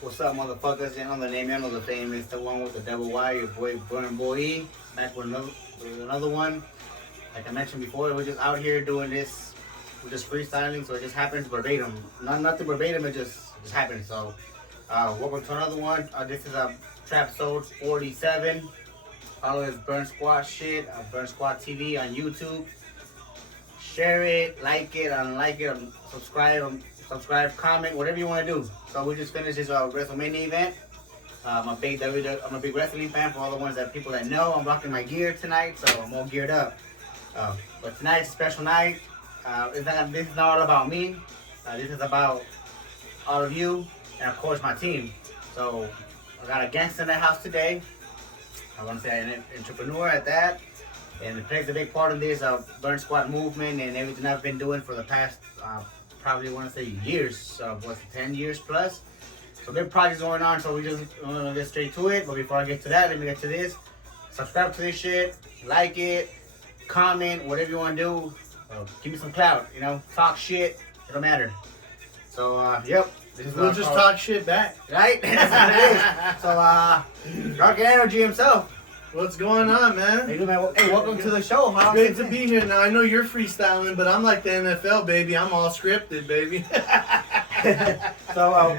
What's up, motherfuckers? You know the name, you know the fame. It's the one with the double Y, your boy Burn Boy. Back with another one. Like I mentioned before, we're just out here doing this. We're just freestyling, so it just happens verbatim. Nothing verbatim, it just happens. So, welcome to another one. This is a trapsode 47. Follow his Burn Squad shit, Burn Squad TV on YouTube. Share it, like it, unlike it, subscribe, comment, whatever you want to do. So we just finished this WrestleMania event. I'm a big wrestling fan. For all the ones people that know, I'm rocking my gear tonight, so I'm all geared up. But tonight's a special night. This is not all about me. This is about all of you and of course my team. So I got a gangster in the house today. I want to say an entrepreneur at that, and it plays a big part in this Burn Squad movement and everything I've been doing for the past probably want to say years. So what's 10 years plus? So big projects going on. So we just want to get straight to it. But before I get to that, let me get to this. Subscribe to this shit, like it, comment, whatever you want to do. Give me some clout, talk shit. It don't matter. So yep. We'll just talk shit back. Right? That's what it is. So, Larkinenergy himself. What's going on, man? Hey, welcome to the show. It's great to be here. Now, I know you're freestyling, but I'm like the NFL, baby. I'm all scripted, baby. So,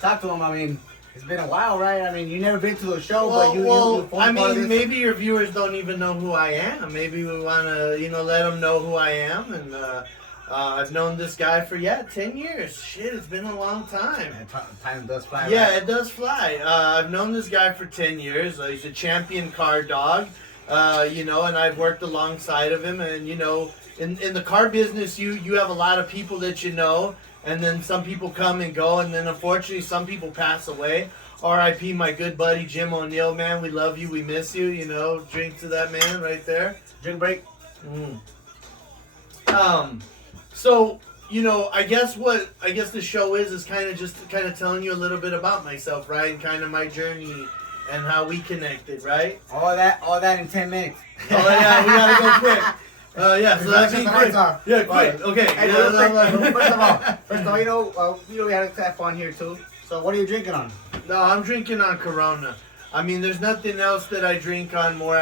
talk to him. I mean, it's been a while, right? I mean, you never been to the show, but you maybe your viewers don't even know who I am. Maybe we want to, let them know who I am. And I've known this guy for 10 years. Shit, it's been a long time. Time does fly. Yeah, right? it does fly. I've known this guy for 10 years. He's a champion car dog, and I've worked alongside of him. And in the car business, you have a lot of people that you know, and then some people come and go, and then unfortunately some people pass away. R.I.P. my good buddy Jim O'Neill, man. We love you. We miss you. Drink to that man right there. Drink break. So, I guess the show is kind of telling you a little bit about myself, right? And kind of my journey and how we connected, right? All that in 10 minutes. Oh yeah, we gotta go quick. So that's being quick. Yeah, quick. Okay. Hey, first of all, we had to have fun here too. So what are you drinking on? No, I'm drinking on Corona. I mean, there's nothing else that I drink on more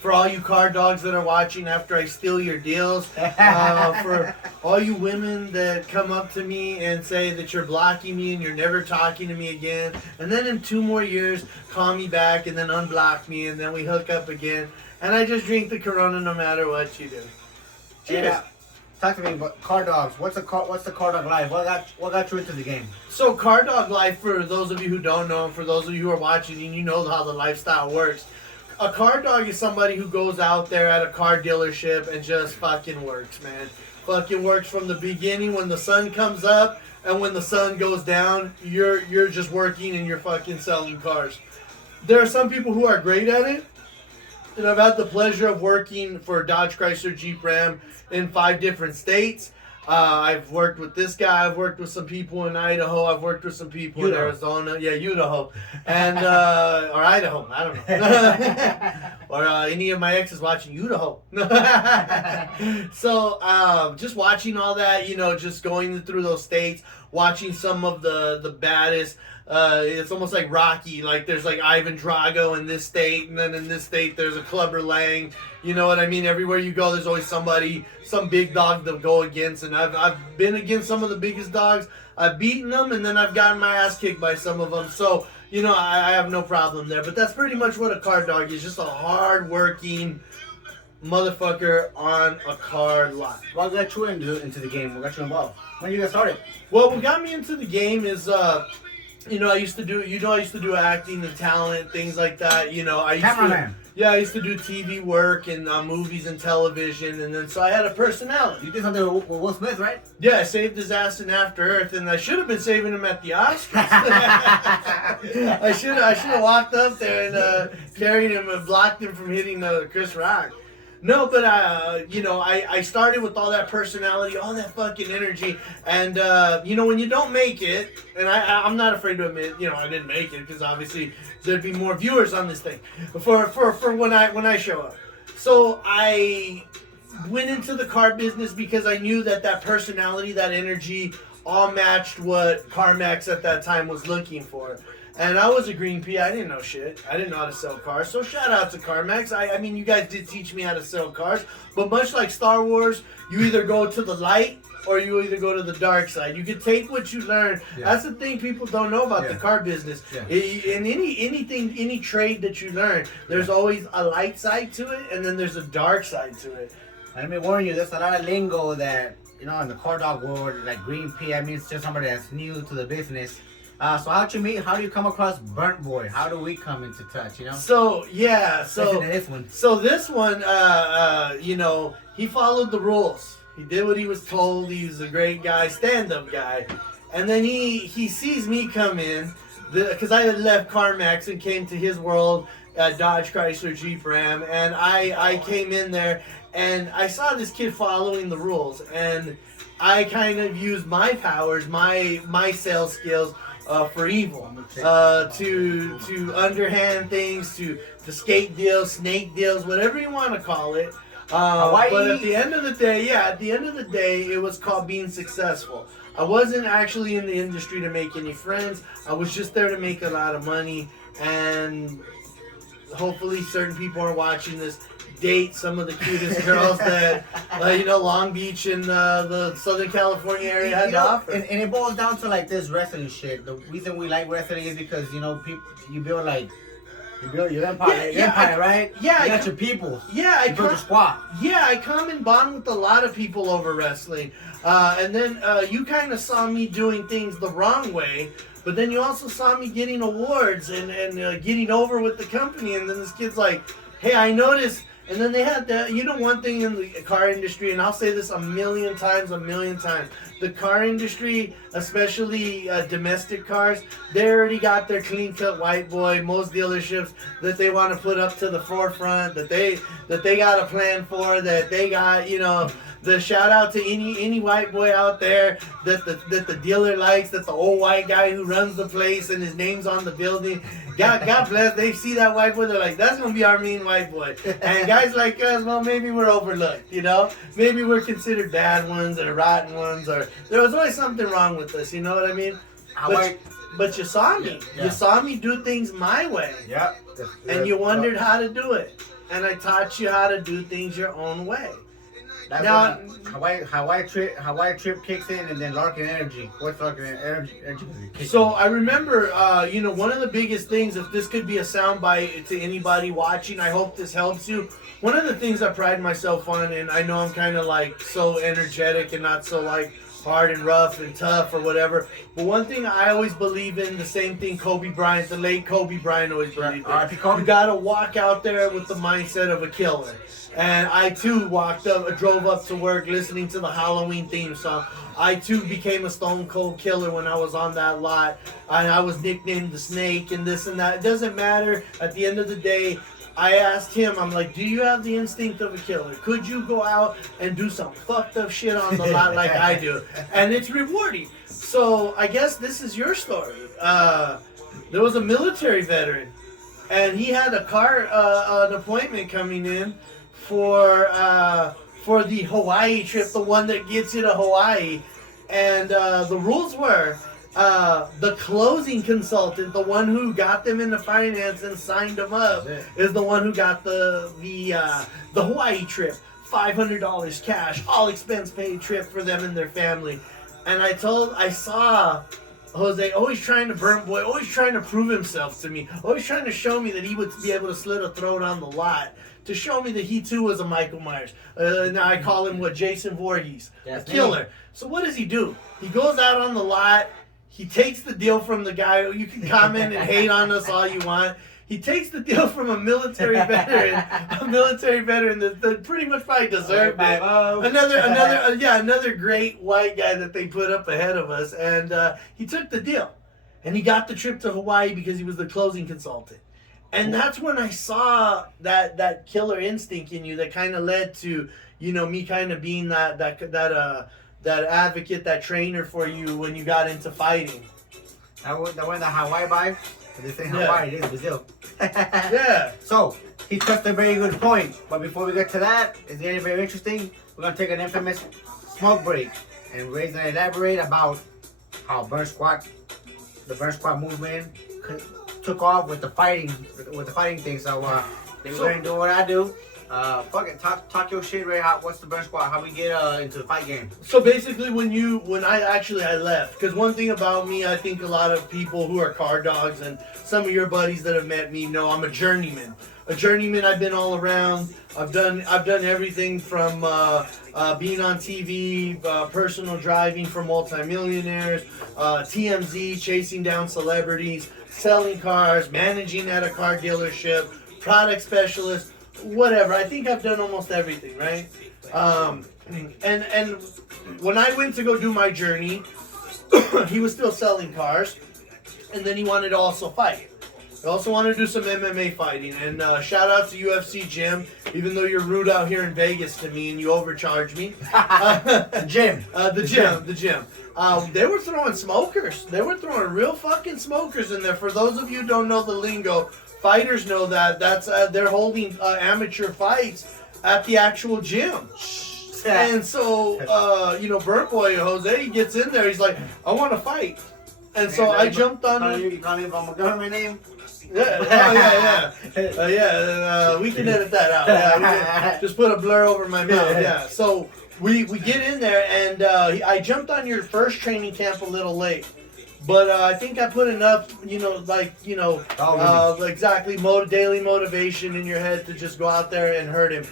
for all you car dogs that are watching after I steal your deals. For all you women that come up to me and say that you're blocking me and you're never talking to me again. And then in 2 more years, call me back and then unblock me and then we hook up again. And I just drink the Corona no matter what you do. Cheers. Yeah. Talk to me about car dogs. What's the car dog life? What got you into the game? So car dog life, for those of you who don't know, and for those of you who are watching and you know how the lifestyle works, a car dog is somebody who goes out there at a car dealership and just fucking works, man. Fucking works from the beginning when the sun comes up and when the sun goes down, you're just working and you're fucking selling cars. There are some people who are great at it. And I've had the pleasure of working for Dodge, Chrysler, Jeep, Ram in 5 different states. I've worked with this guy. I've worked with some people in Idaho. I've worked with some people in Arizona. Yeah, Idaho. And, or Idaho. I don't know. Or any of my exes watching Idaho. So, just watching all that, just going through those states, watching some of the baddest. It's almost like Rocky. Like there's like Ivan Drago in this state, and then in this state there's a Clubber Lang. You know what I mean? Everywhere you go, there's always some big dog to go against. And I've been against some of the biggest dogs. I've beaten them, and then I've gotten my ass kicked by some of them. So I have no problem there. But that's pretty much what a car dog is. Just a hard-working motherfucker on a car lot. What got you into the game? What got you involved? When did you get started? Well, what got me into the game is I used to do acting and talent, things like that. Cameraman. I used to do TV work and movies and television, and then so I had a personality. You did something with Will Smith, right? Yeah, I saved his ass in After Earth, and I should have been saving him at the Oscars. I should have walked up there and carried him and blocked him from hitting Chris Rock. No, but I started with all that personality, all that fucking energy, and when you don't make it, and I'm not afraid to admit, I didn't make it because obviously there'd be more viewers on this thing for when I show up. So I went into the car business because I knew that personality, that energy, all matched what CarMax at that time was looking for. And I was a green pea. I didn't know shit. I didn't know how to sell cars. So shout out to CarMax. I mean, you guys did teach me how to sell cars. But much like Star Wars, you either go to the light or you either go to the dark side. You can take what you learn. Yeah. That's the thing people don't know about the car business. Yeah. In any trade that you learn, there's always a light side to it, and then there's a dark side to it. Let me warn you, there's a lot of lingo that, you know, in the car dog world, like green pea, I mean, it's just somebody that's new to the business. So how do you come across Burnt Boy? How do we come into touch, you know? So this one, you know, he followed the rules. He did what he was told. He was a great guy, stand-up guy. And then he sees me come in, because I had left CarMax and came to his world, Dodge, Chrysler, Jeep, Ram. And I came in there, and I saw this kid following the rules. And I kind of used my powers, my sales skills, for evil, to underhand things, to skate deals, snake deals, whatever you want to call it. But at the end of the day, it was called being successful. I wasn't actually in the industry to make any friends. I was just there to make a lot of money, and hopefully certain people are watching this. Date some of the cutest girls that you know, Long Beach and the Southern California area had to offer. And it boils down to like this wrestling shit. The reason we like wrestling is because, you know, you build your empire, right? Yeah, you got your people. Yeah, you build your squad. Yeah, I come and bond with a lot of people over wrestling, and then you kind of saw me doing things the wrong way. But then you also saw me getting awards and getting over with the company. And then this kid's like, hey, I noticed. And then they had one thing in the car industry, and I'll say this a million times. The car industry, especially domestic cars, they already got their clean-cut white boy. Most dealerships that they want to put up to the forefront, that they got a plan for, that they got, you know, the shout out to any white boy out there that the dealer likes, that the old white guy who runs the place and his name's on the building. God bless. They see that white boy, they're like, that's gonna be our mean white boy. And guys like us, well, maybe we're overlooked, you know. Maybe we're considered bad ones or rotten ones, or there was always something wrong with us. You know what I mean? But you saw me. Yeah. You saw me do things my way. Yeah. And you wondered how to do it. And I taught you how to do things your own way. That's now, Hawaii trip kicks in, and then Larkinenergy. What's Larkinenergy? So I remember, you know, one of the biggest things, if this could be a soundbite to anybody watching, I hope this helps you. One of the things I pride myself on, and I know I'm kind of like so energetic and not so like hard and rough and tough or whatever, but one thing I always believe in, the same thing Kobe Bryant, the late Kobe Bryant always believed in. You gotta walk out there with the mindset of a killer. And I too drove up to work listening to the Halloween theme song. I too became a stone cold killer when I was on that lot. I was nicknamed the Snake and this and that. It doesn't matter. At the end of the day, I asked him, I'm like, do you have the instinct of a killer? Could you go out and do some fucked up shit on the lot like I do? And it's rewarding. So I guess this is your story. There was a military veteran, and he had an appointment coming in for the Hawaii trip, the one that gets you to Hawaii. And the rules were, the closing consultant, the one who got them into finance and signed them up, is the one who got the Hawaii trip. $500 cash, all expense paid trip for them and their family. And I saw Jose always trying to burn boy, always trying to prove himself to me, always trying to show me that he would be able to slit a throat on the lot, to show me that he too was a Michael Myers. Now I call him Jason Voorhees, a killer. So what does he do? He goes out on the lot. He takes the deal from the guy. You can comment and hate on us all you want. He takes the deal from a military veteran, that pretty much probably deserved it. Another great white guy that they put up ahead of us, and he took the deal, and he got the trip to Hawaii because he was the closing consultant. And that's when I saw that killer instinct in you that kind of led to, you know, me kind of being that advocate, that trainer for you when you got into fighting. That went the Hawaii vibe. They say Hawaii, it is Brazil. Yeah. So he touched a very good point. But before we get to that, it's getting very interesting. We're gonna take an infamous smoke break, and Ray's gonna elaborate about how the burn squad movement took off with the fighting thing. So they were going to do what I do. Fucking talk your shit, Ray. What's the burn squad? How we get into the fight game? So basically, when I left, because one thing about me, I think a lot of people who are car dogs and some of your buddies that have met me know I'm a journeyman. A journeyman. I've been all around. I've done everything from being on TV, personal driving for multimillionaires, TMZ, chasing down celebrities, selling cars, managing at a car dealership, product specialist. Whatever. I think I've done almost everything, right? And when I went to go do my journey, he was still selling cars, and then he wanted to also fight. He also wanted to do some MMA fighting. And shout out to UFC Jim, even though you're rude out here in Vegas to me and you overcharge me. The gym. The gym. They were throwing smokers. They were throwing real fucking smokers in there. For those of you who don't know the lingo, fighters know that. That's they're holding amateur fights at the actual gym. And so, Burnt Boy Jose, he gets in there. He's like, I want to fight. And so I jumped on it. You calling him by my government name? Yeah. We can edit that out. Yeah, we can just put a blur over my mouth. Yeah. So we get in there, and I jumped on your first training camp a little late. But I think I put enough, exactly daily motivation in your head to just go out there and hurt him.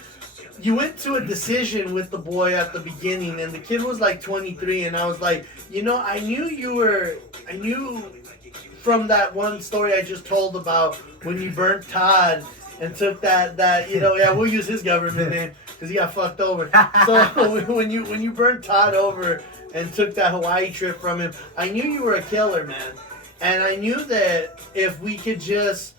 You went to a decision with the boy at the beginning, and the kid was like 23, and I was like, I knew from that one story I just told about when you burnt Todd and took that we'll use his government name because he got fucked over. So when you burnt Todd over and took that Hawaii trip from him, I knew you were a killer, man. And I knew that if we could just,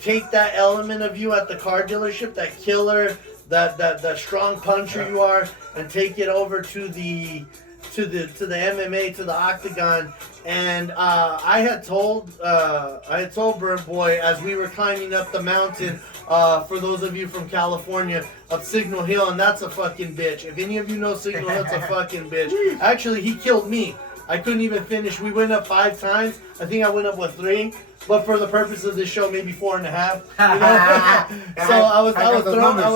take that element of you at the car dealership, that killer, that strong puncher you are, and take it over to the MMA, to the octagon. And I had told Burnt Boy as we were climbing up the mountain, for those of you from California, of Signal Hill, and that's a fucking bitch. If any of you know Signal Hill, it's a fucking bitch. Actually, he killed me. I couldn't even finish. We went up 5 times. I think I went up with 3. But for the purpose of this show, maybe 4.5. So I was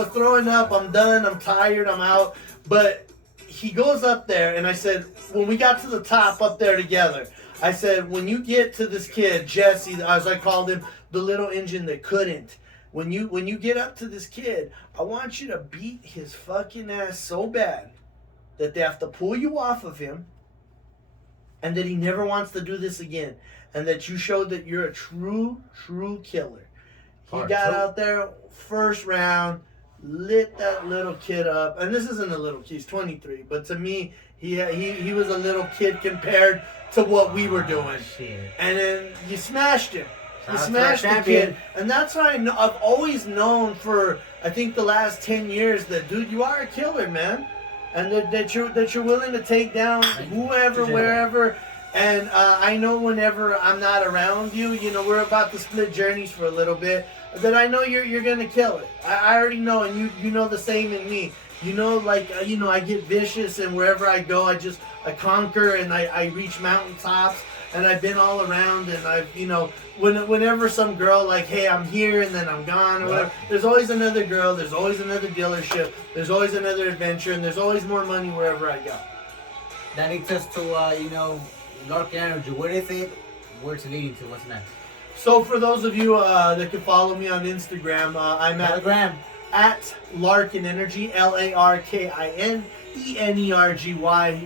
throwing up. I'm done. I'm tired. I'm out. But he goes up there, and I said, when we got to the top up there together, I said, when you get to this kid, Jesse, as I called him, the little engine that couldn't. When you get up to this kid, I want you to beat his fucking ass so bad that they have to pull you off of him, and that he never wants to do this again, and that you showed that you're a true killer. He got out there, first round, lit that little kid up, and this isn't a little kid, he's 23, but to me, he was a little kid compared to what we were doing. Shit. And then you smashed him. You smashed the kid, and that's why I've always known for, I think, the last 10 years that, dude, you are a killer, man. And that you're willing to take down whoever, wherever. And I know whenever I'm not around you, we're about to split journeys for a little bit, that I know you're gonna kill it. I already know, and you know the same in me. I get vicious, and wherever I go, I conquer, and I reach mountaintops, and I've been all around, and I've, whenever some girl like, hey, I'm here, and then I'm gone, or whatever, there's always another girl, there's always another dealership, there's always another adventure, and there's always more money wherever I go. That leads us to, Larkinenergy. What is it? Where's it leading to? What's next? So for those of you that can follow me on Instagram, I'm at Larkinenergy, LARKINENERGY.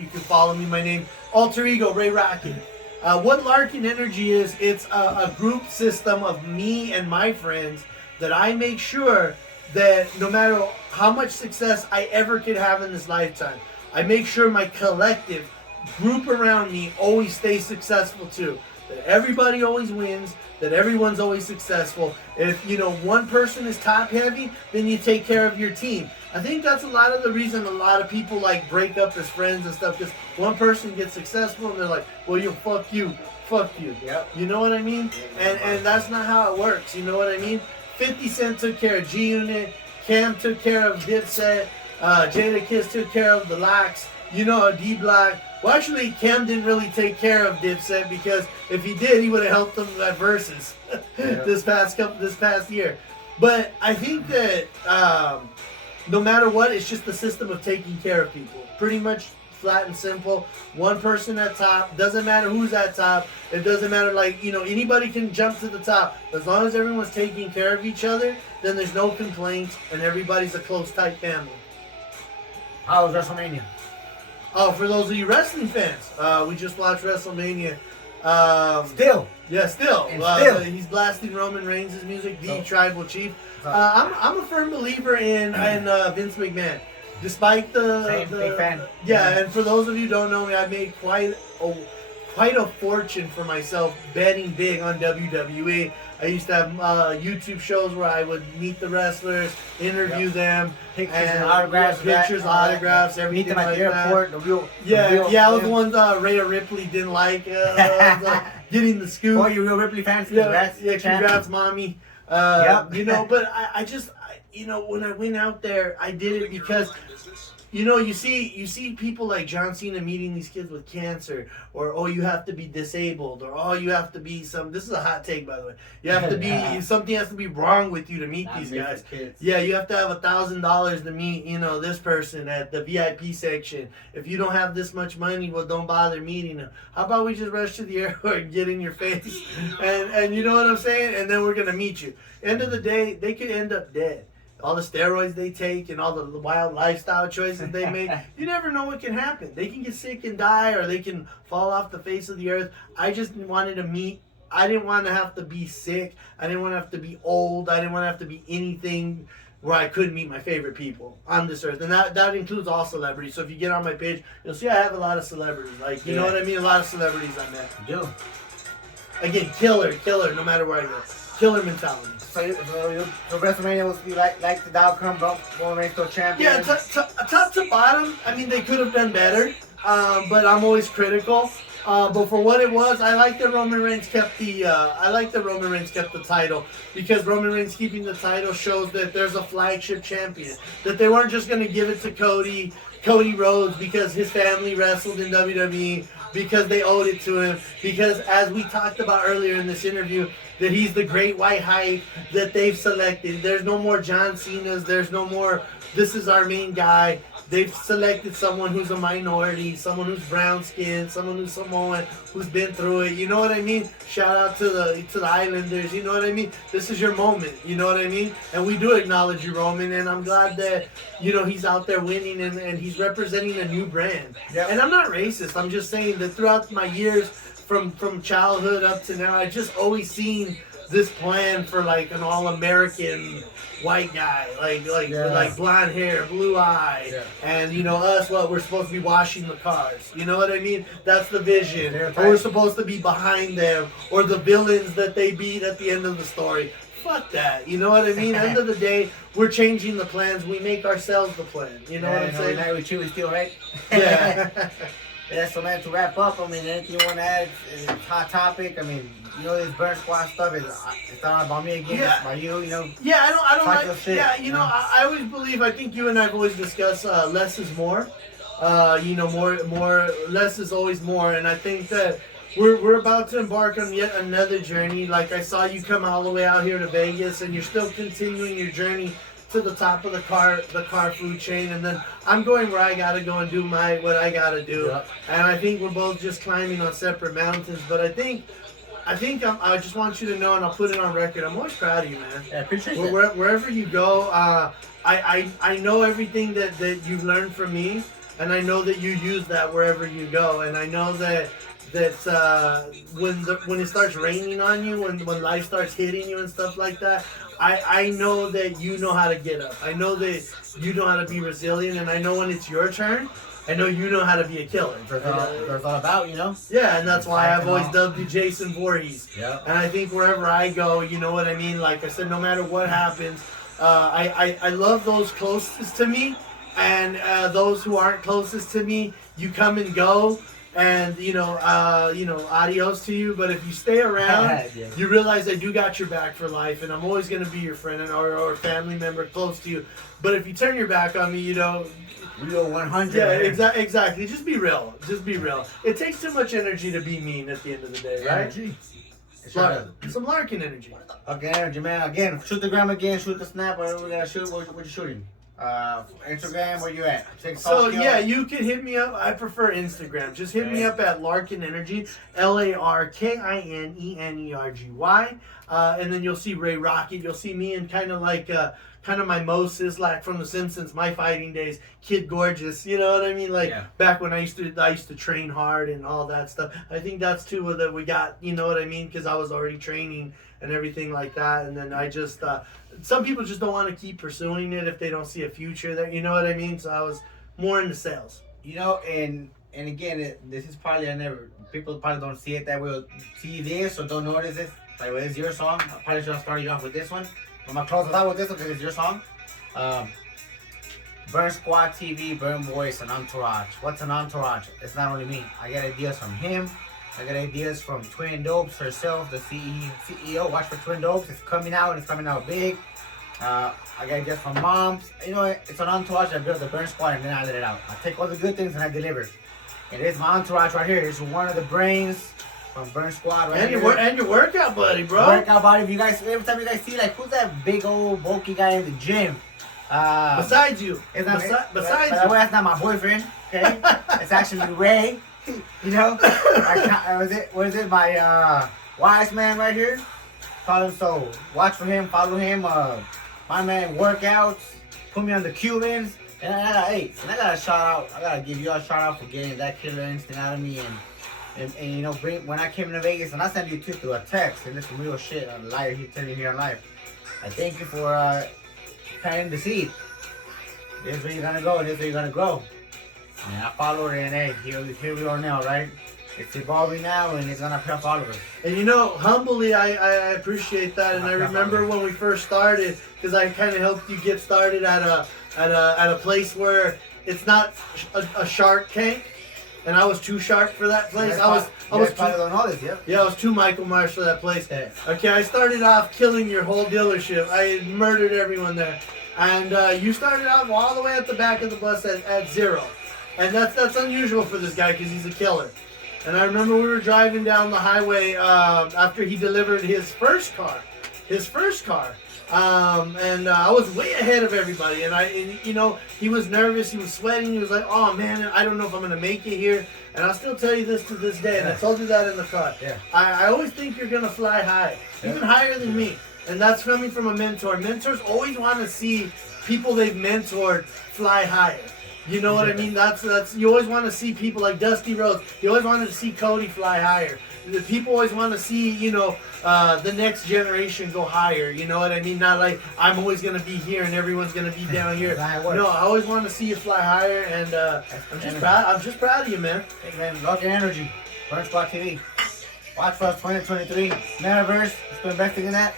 You can follow me. My name, alter ego, Ray Rocket. What Larkinenergy is, it's a group system of me and my friends that I make sure that no matter how much success I ever could have in this lifetime, I make sure my collective group around me always stays successful too. That everybody always wins, that everyone's always successful. If, one person is top heavy, then you take care of your team. I think that's a lot of the reason a lot of people break up as friends and stuff, because one person gets successful and they're like, well, fuck you. Yep. You know what I mean? And that's not how it works. You know what I mean? 50 Cent took care of G-Unit, Cam took care of Dipset, Jada Kiss took care of the Lax, D-Block. Well, actually, Cam didn't really take care of Dipset because if he did, he would have helped them at Versus this past year. But I think that no matter what, it's just the system of taking care of people. Pretty much flat and simple. One person at top. Doesn't matter who's at top. It doesn't matter, like, anybody can jump to the top. As long as everyone's taking care of each other, then there's no complaints and everybody's a close, tight family. How was WrestleMania? Oh, for those of you wrestling fans, we just watched WrestleMania. Still. Yeah, still. He's blasting Roman Reigns' music, the Tribal Chief. I'm a firm believer in Vince McMahon. Despite Same, big fan. Yeah, and for those of you who don't know me, I made quite a fortune for myself betting big on WWE. I used to have YouTube shows where I would meet the wrestlers, interview them, pictures and autographs, everything meet them at like the airport. that. I was the ones Rhea Ripley didn't like getting the scoop. Oh, you real Ripley fans? Congrats, congrats, mommy. Yep. But I just, when I went out there, I did it because, you see people like John Cena meeting these kids with cancer, or you have to be disabled, or you have to be this is a hot take, by the way. You have to be, something has to be wrong with you to meet these guys. Yeah, you have to have $1,000 to meet, this person at the VIP section. If you don't have this much money, well, don't bother meeting them. How about we just rush to the airport and get in your face, and you know what I'm saying? And then we're gonna meet you. End of the day, they could end up dead. All the steroids they take and all the wild lifestyle choices they make, you never know what can happen. They can get sick and die, or they can fall off the face of the earth. I just wanted to meet. I didn't want to have to be sick. I didn't want to have to be old. I didn't want to have to be anything where I couldn't meet my favorite people on this earth. And that includes all celebrities. So if you get on my page, you'll see I have a lot of celebrities. Like, you know what I mean? A lot of celebrities I met. You do. Again, killer, no matter where I go. Killer mentality. So WrestleMania was like the outcome, Roman Reigns still champion. Yeah, top to bottom, I mean, they could have done better, but I'm always critical. But for what it was, I like that Roman Reigns kept the title, because Roman Reigns keeping the title shows that there's a flagship champion. That they weren't just going to give it to Cody Rhodes because his family wrestled in WWE, because they owed it to him, because as we talked about earlier in this interview, that he's the great white hype that they've selected. There's no more John Cena's. There's no more, this is our main guy. They've selected someone who's a minority, someone who's brown skinned, someone who's Samoan, who's been through it. You know what I mean? Shout out to the Islanders. You know what I mean? This is your moment. You know what I mean? And we do acknowledge you, Roman. And I'm glad that he's out there winning and he's representing a new brand. Yep. And I'm not racist. I'm just saying that throughout my years, from childhood up to now, I just always seen this plan for like an all-American white guy, like blonde hair, blue eye, and us, we're supposed to be washing the cars. You know what I mean? That's the vision. Or we're supposed to be behind them, or the villains that they beat at the end of the story. Fuck that. You know what I mean? End of the day, we're changing the plans. We make ourselves the plan. You know what I'm saying? Like we chew still, right? Yeah. Yeah, so man, to wrap up, I mean, anything you want to add? It's a hot topic. I mean, this burn squad stuff it's not about me again. It's about you. Yeah, I don't like. Yeah, I always believe. I think you and I've always discussed less is more. More less is always more, and I think that we're about to embark on yet another journey. Like I saw you come all the way out here to Vegas, and you're still continuing your journey to the top of the car food chain, and then I'm going where I gotta go and do what I gotta do. Yep. And I think we're both just climbing on separate mountains. But I think I just want you to know, and I'll put it on record, I'm always proud of you, man. Yeah, I appreciate that. Wherever you go, I know everything that you've learned from me, and I know that you use that wherever you go, and I know that when it starts raining on you, when life starts hitting you and stuff like that, I know that you know how to get up. I know that you know how to be resilient, and I know when it's your turn, I know you know how to be a killer. That's all about, Yeah, and that's why I've always dubbed you Jason Voorhees. Yeah. And I think wherever I go, you know what I mean? Like I said, no matter what happens, I love those closest to me, and those who aren't closest to me, you come and go. and adios to you. But if you stay around, Yeah. you realize I do got your back for life, and I'm always gonna be your friend or family member close to you. But if you turn your back on me, Real 100. yeah, exactly. Just be real. Just be real. It takes too much energy to be mean at the end of the day, right? Energy. It sure does. Some Larkin energy. Okay, energy, man. Again, shoot the gram again, shoot the snap. Whatever we're gonna shoot. What you shooting? Instagram, where you at? So yeah, you can hit me up. I prefer Instagram. Just hit me up at Larkinenergy, Larkinenergy, and then you'll see Ray Rocket. You'll see me in kind of my Moses, like from The Simpsons, my fighting days, Kid Gorgeous. You know what I mean? Like back when I used to train hard and all that stuff. I think that's too that we got. You know what I mean? Because I was already training and everything like that, and then I just some people just don't want to keep pursuing it if they don't see a future there. You know what I mean? So I was more into sales. And again, this is probably people probably don't see it that way, see this or don't notice this. Like, well, it's your song. I probably should have started you off with this one. I'm gonna close it out with this one because it's your song. Burn Squad TV, Burn Voice, and Entourage. What's an entourage? It's not only me. I get ideas from him. I get ideas from Twin Dopes herself, the CEO. Watch for Twin Dopes. It's coming out and it's coming out big. I get ideas from moms. It's an entourage. I build the Burn Squad and then I let it out. I take all the good things and I deliver. And it's my entourage right here. It's one of the brains from Burn Squad right here. And your workout buddy, bro. Workout buddy. If you guys, every time you guys see, like, who's that big old bulky guy in the gym? Besides you. Besides you. That's not my boyfriend. Okay. It's actually Ray. Was it my wise man right here? Follow him, so watch for him, follow him. My man workouts, put me on the Cubans, and I gotta shout out. I gotta give you a shout out for getting that killer instinct out of me, and when I came to Vegas, and I sent you through a text, and this is real shit. I'm a liar. He's telling you here on live. I thank you for planting the seed. This is where you're gonna go. This is where you're gonna grow. And I followed it, and hey, here we are now, right? It's evolving now, and it's gonna pay off all of us. And humbly, I appreciate that. And I remember when we first started, because I kind of helped you get started at a place where it's not a shark tank, and I was too sharp for that place. I was probably don't know this, yeah. Yeah, I was too Michael Myers for that place. Yeah. Okay, I started off killing your whole dealership. I murdered everyone there, and you started off all the way at the back of the bus at 0. And that's unusual for this guy because he's a killer. And I remember we were driving down the highway after he delivered his first car. And I was way ahead of everybody. And he was nervous. He was sweating. He was like, "Oh man, I don't know if I'm gonna make it here." And I'll still tell you this to this day. And I told you that in the car. Yeah. I always think you're gonna fly high, even higher than me. And that's coming from a mentor. Mentors always want to see people they've mentored fly higher. You know what I mean? That's you always want to see people like Dusty Rhodes. You always wanted to see Cody fly higher. The people always want to see, the next generation go higher. You know what I mean? Not like I'm always gonna be here and everyone's gonna be down here. No, I always want to see you fly higher, and I'm just proud of you, man. Hey man, Larkinenergy, Burn Squad TV. Watch for us 2023. Metaverse, let's go investing in that.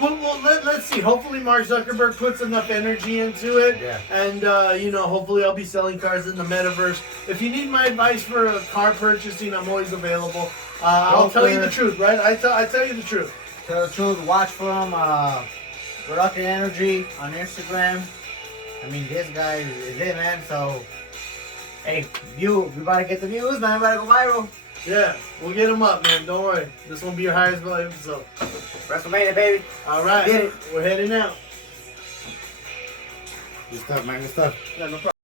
Well, let's see. Hopefully Mark Zuckerberg puts enough energy into it. Yeah. And, hopefully I'll be selling cars in the metaverse. If you need my advice for car purchasing, I'm always available. I'll tell you the truth, right? I tell you the truth. Tell the truth. Watch for him. Larkinenergy on Instagram. I mean, this guy is it, man. So, hey, we gotta get the views, man. We gotta go viral. Yeah, we'll get them up, man. Don't worry. This won't be your highest value episode. WrestleMania, baby. All right. Get it. We're heading out. Good stuff, man. Good stuff. Yeah, no problem.